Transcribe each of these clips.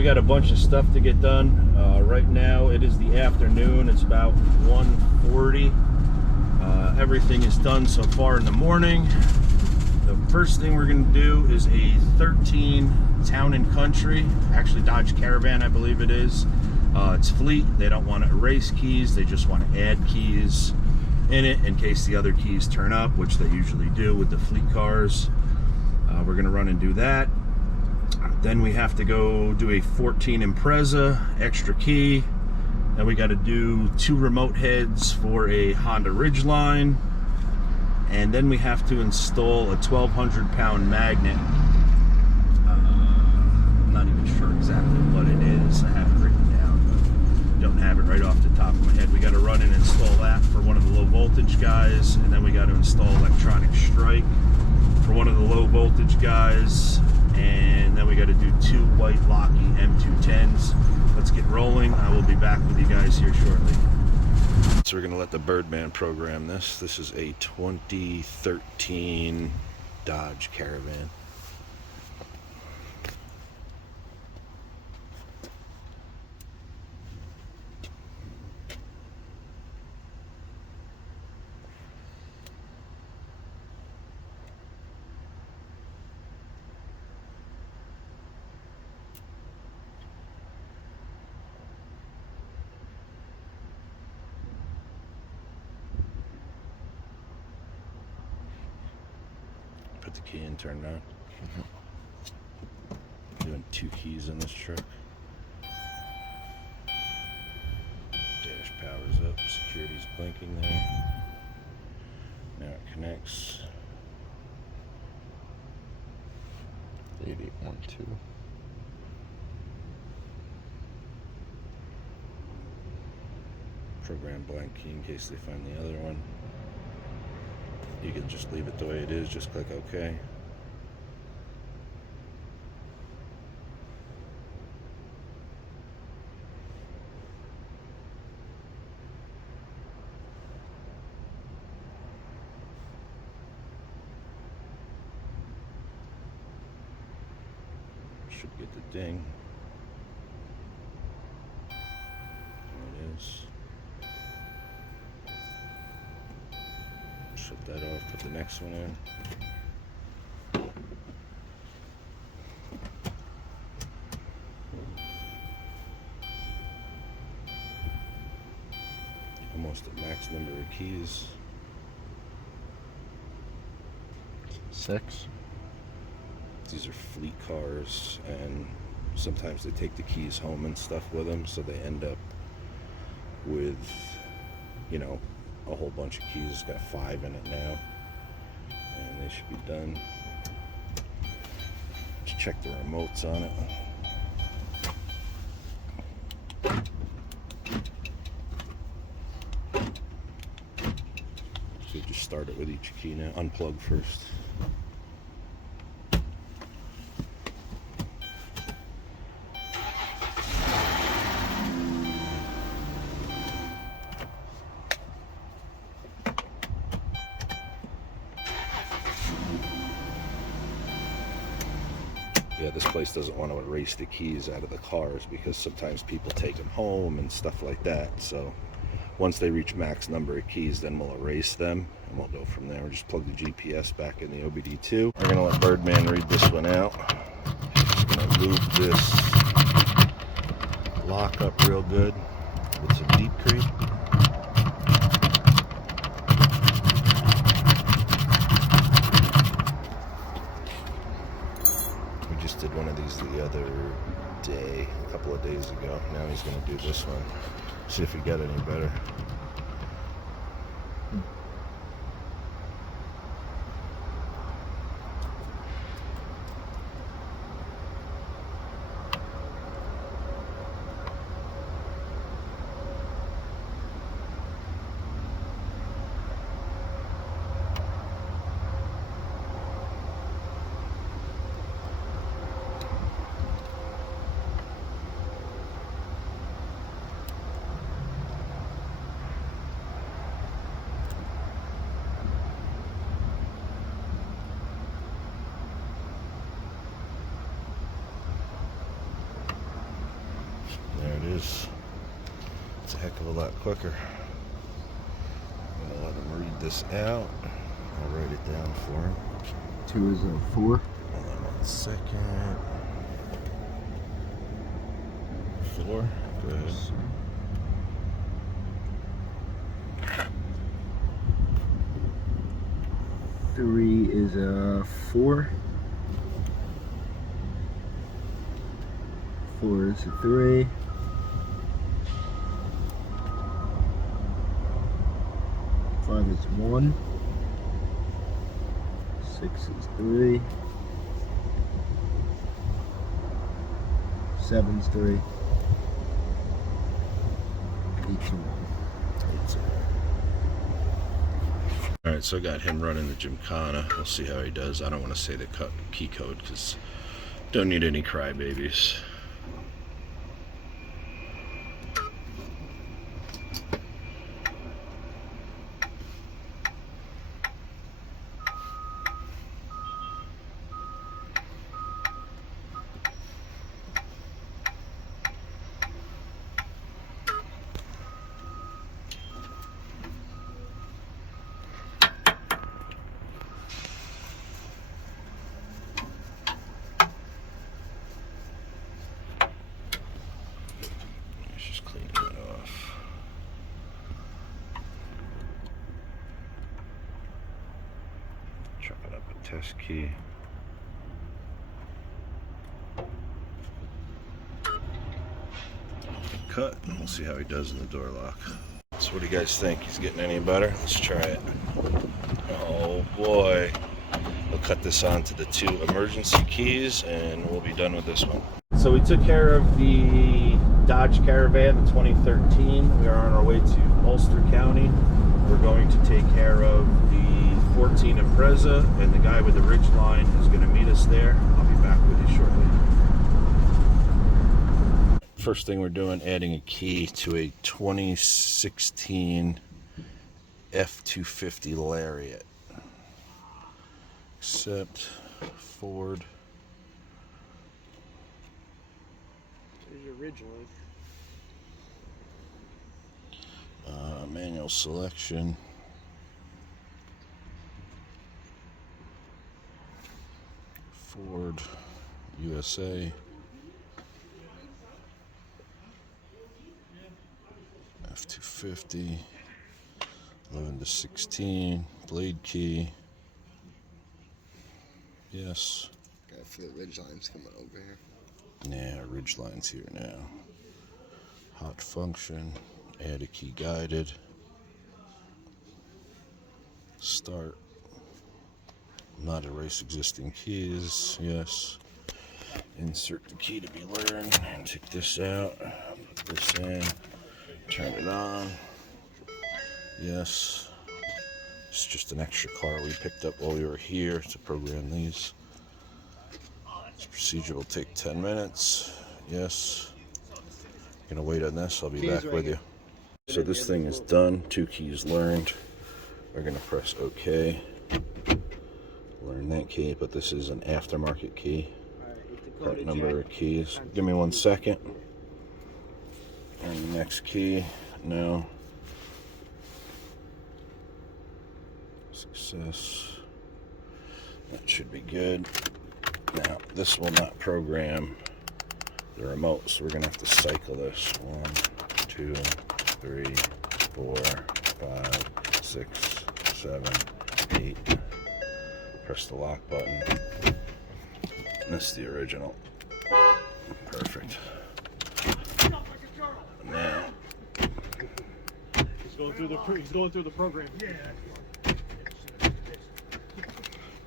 We got a bunch of stuff to get done. Right now it is the afternoon. It's about 1:40. Everything is done so far in the morning. The first thing we're going to do is a 13 Town and Country, actually Dodge Caravan I believe it is. It's fleet. They don't want to erase keys, they just want to add keys in it in case the other keys turn up, which they usually do with the fleet cars. We're going to run and do that. Then we have to go do a 14 Impreza extra key. Then we got to do 2 remote heads for a Honda Ridgeline. And then we have to install a 1,200 pound magnet. I'm not even sure exactly what it is. I have it written down, but don't have it right off the top of my head. We got to run and install that for one of the low voltage guys. And then we got to install electronic strike for one of the low voltage guys. And then we got to do 2 white Locksmith M210s. Let's get rolling. I will be back with you guys here shortly. So we're going to let the Birdman program this. This is a 2013 Dodge Caravan. Put the key in, turn it on. Doing 2 keys in this truck. Dash powers up, security's blinking there. Now it connects. 8812. Program blank key in case they find the other one. You can just leave it the way it is, just click OK. Should get the ding. There it is. Shut that off, put the next one in. Almost at max number of keys. 6. These are fleet cars, and sometimes they take the keys home and stuff with them, so they end up with, you know, a whole bunch of keys. It's got 5 in it now, and they should be done. Let's check the remotes on it. So you just start it with each key now. Unplug first. Yeah, this place doesn't want to erase the keys out of the cars because sometimes people take them home and stuff like that. So once they reach max number of keys, then we'll erase them and we'll go from there. We'll just plug the GPS back in the OBD2. We're gonna let Birdman read this one out. Just gonna lube this lock up real good with some deep creep. Did one of these the other day, a couple of days ago. Now he's going to do this one. See if we get any better. is. It's a heck of a lot quicker. I'm gonna let him read this out. I'll write it down for him. 2 is a 4. Hold on 1 second. 4. Good. 3 is a 4. 4 is a 3. 5 is 1. 6 is 3. 7 is 3. 8 is 1. Alright, so I got him running the Gymkhana. We'll see how he does. I don't want to say the key code because don't need any crybabies. Just cleaning it off. Chopping up a test key. Cut. We'll see how he does in the door lock. So what do you guys think? He's getting any better? Let's try it. Oh boy. We'll cut this onto the 2 emergency keys and we'll be done with this one. So we took care of the Dodge Caravan, the 2013. We are on our way to Ulster County. We're going to take care of the 14 Impreza, and the guy with the Ridgeline is going to meet us there. I'll be back with you shortly. First thing we're doing, adding a key to a 2016 F250 Lariat. Except Ford. There's your Ridgeline. Manual selection. Ford USA. F250. 11 to 16. Blade key. Yes. Gotta feel the Ridgeline's coming over here. Yeah, Ridgeline's here now. Hot function. Add a key guided. Start. Not erase existing keys. Yes. Insert the key to be learned. Take this out. Put this in. Turn it on. Yes. It's just an extra car we picked up while we were here to program these. This procedure will take 10 minutes. Yes. Gonna wait on this. I'll be back with you. So this thing is done. 2 keys learned. We're gonna press OK. Learn that key, but this is an aftermarket key. Part number of keys. Give me 1 second. And the next key. No. Success. That should be good. Now, this will not program the remote, so we're going to have to cycle this. 1, 2, 3, 4, 5, 6, 7, 8. Press the lock button. And this is the original. Perfect. Now, He's going through the program. Yeah.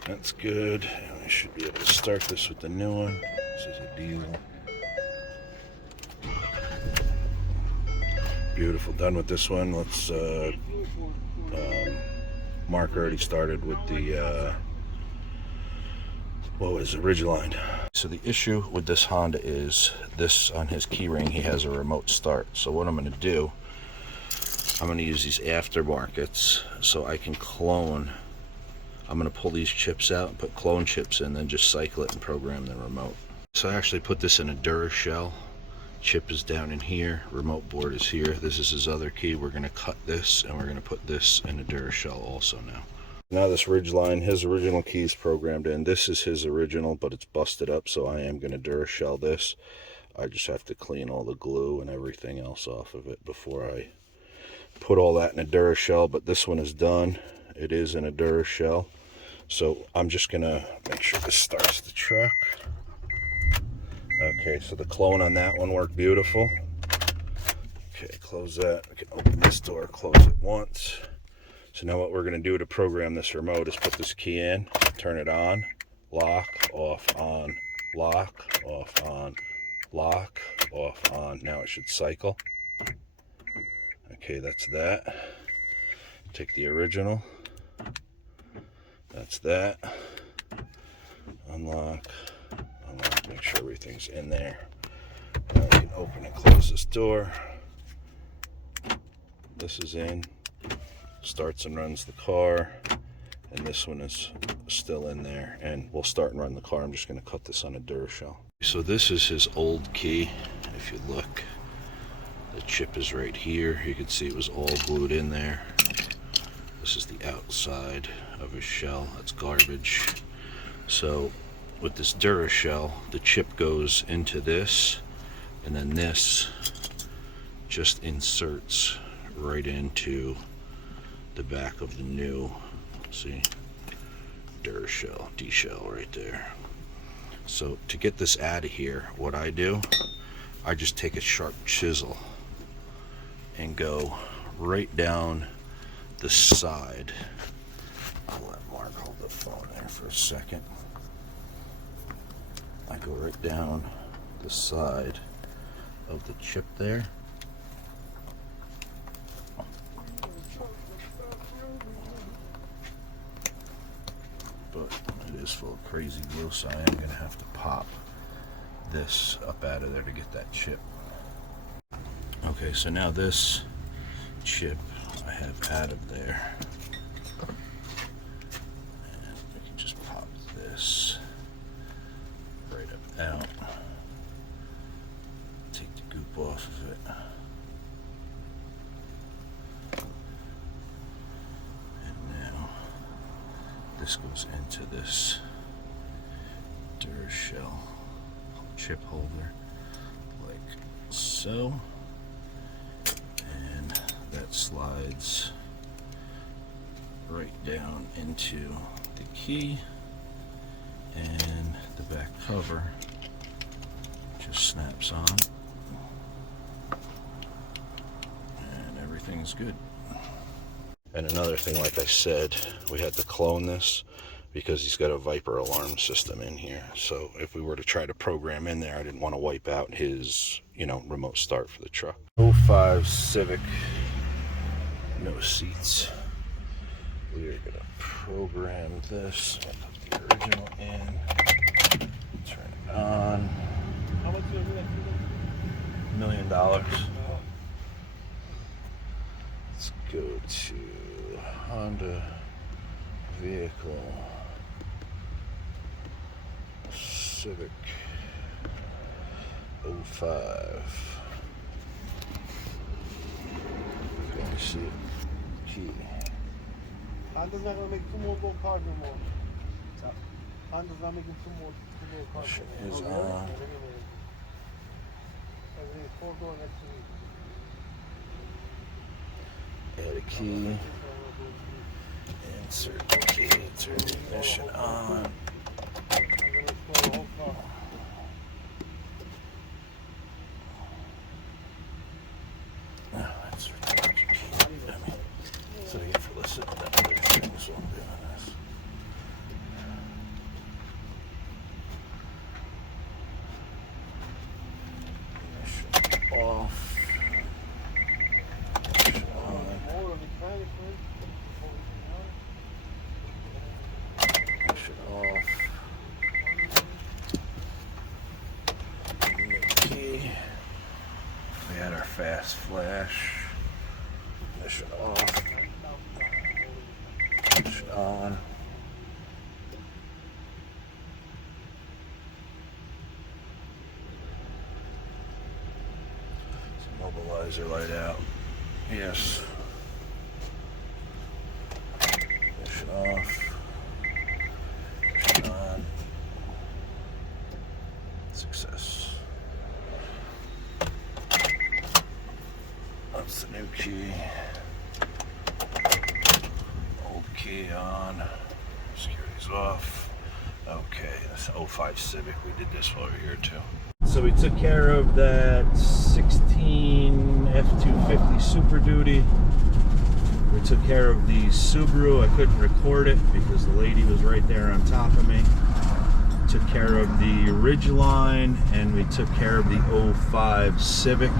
that's good. I should be able to start this with the new one. This is a diesel. Beautiful. Done with this one. Let's Mark already started with the what was it, Ridgeline. So the issue with this Honda is this, on his keyring he has a remote start. So what I'm going to do, I'm going to use these aftermarkets so I can clone. I'm going to pull these chips out and put clone chips in, then just cycle it and program the remote. So I actually put this in a Durashell Chip is down in here, remote board is here. This is his other key. We're going to cut this and we're going to put this in a Duracell also now. Now this Ridgeline, his original key is programmed in. This is his original, but it's busted up, so I am going to Duracell this. I just have to clean all the glue and everything else off of it before I put all that in a Duracell, but this one is done. It is in a Duracell. So I'm just going to make sure this starts the truck. Okay, so the clone on that one worked beautiful. Okay, close that. I can open this door, close it once. So now what we're going to do to program this remote is put this key in, turn it on, lock, off, on, lock, off, on, lock, off, on. Now it should cycle. Okay, that's that. Take the original. That's that. Unlock, unlock, make sure everything's in there. Now we can open and close this door. This is in. Starts and runs the car, and this one is still in there, and we'll start and run the car. I'm just going to cut this on a Duracell. So this is his old key. If you look, the chip is right here. You can see it was all glued in there. This is the outside of his shell. That's garbage. So with this Duracell, the chip goes into this, and then this just inserts right into the back of the new, see, Duracell, D-shell right there. So to get this out of here, what I do, I just take a sharp chisel and go right down the side. I'll let Mark hold the phone there for a second. I go right down the side of the chip there. But it is full of crazy glue, so I am going to have to pop this up out of there to get that chip. Okay, so now this chip I have out of there. And I can just pop this right up out. Take the goop off of it. This goes into this Duracell chip holder like so, and that slides right down into the key, and the back cover just snaps on, and everything's good. And another thing, like I said, we had to clone this because he's got a Viper alarm system in here. So if we were to try to program in there, I didn't want to wipe out his, remote start for the truck. 05 Civic, no seats. We are going to program this. I'll put the original in, turn it on. How much is it? $1 million. Let's go to Honda vehicle, Civic 05. Let me see it. Key. Honda's not gonna make two more gold cards no more. Honda's not making two more cards. Shit is Oh, really? on. Everything's 4 door next to me. Add a key, insert the key, turn the ignition on. I'm gonna explore the whole car. No, insert the key. So I get for listening to that other thing, so I'm doing this. Ignition off. Ignition off. Key. We had our fast flash. Ignition off. Ignition on. Mobilizer light out. Yes. Push it off. Push it on. Success. That's the new key. Old key on. Security's off. Okay, that's 05 Civic. We did this while we were here too. So we took care of that 16 F250 Super Duty. We took care of the Subaru. I couldn't record it because the lady was right there on top of me. Took care of the Ridgeline, and we took care of the 05 Civic.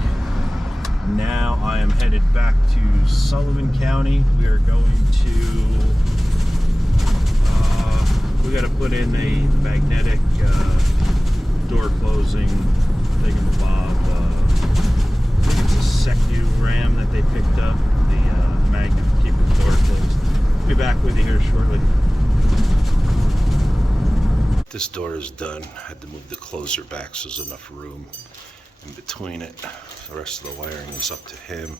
Now I am headed back to Sullivan County. We are going to, we got to put in a magnetic door closing thingamabob. I think it's a Secu Ram that they picked up, the magnet to keep the door closed. Be back with you here shortly. This door is done. I had to move the closer back so there's enough room in between it. The rest of the wiring is up to him.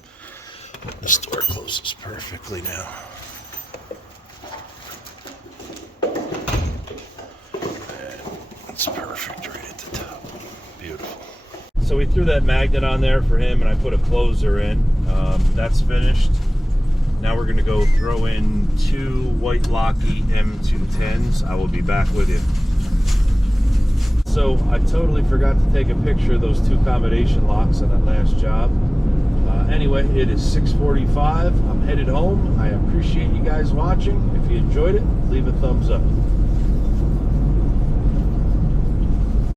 This door closes perfectly now. And it's perfect right at the top. Beautiful. So we threw that magnet on there for him, and I put a closer in. That's finished. Now we're going to go throw in 2 white Locky M210s. I will be back with you. So I totally forgot to take a picture of those 2 combination locks on that last job. Anyway, it is 6:45. I'm headed home. I appreciate you guys watching. If you enjoyed it, leave a thumbs up.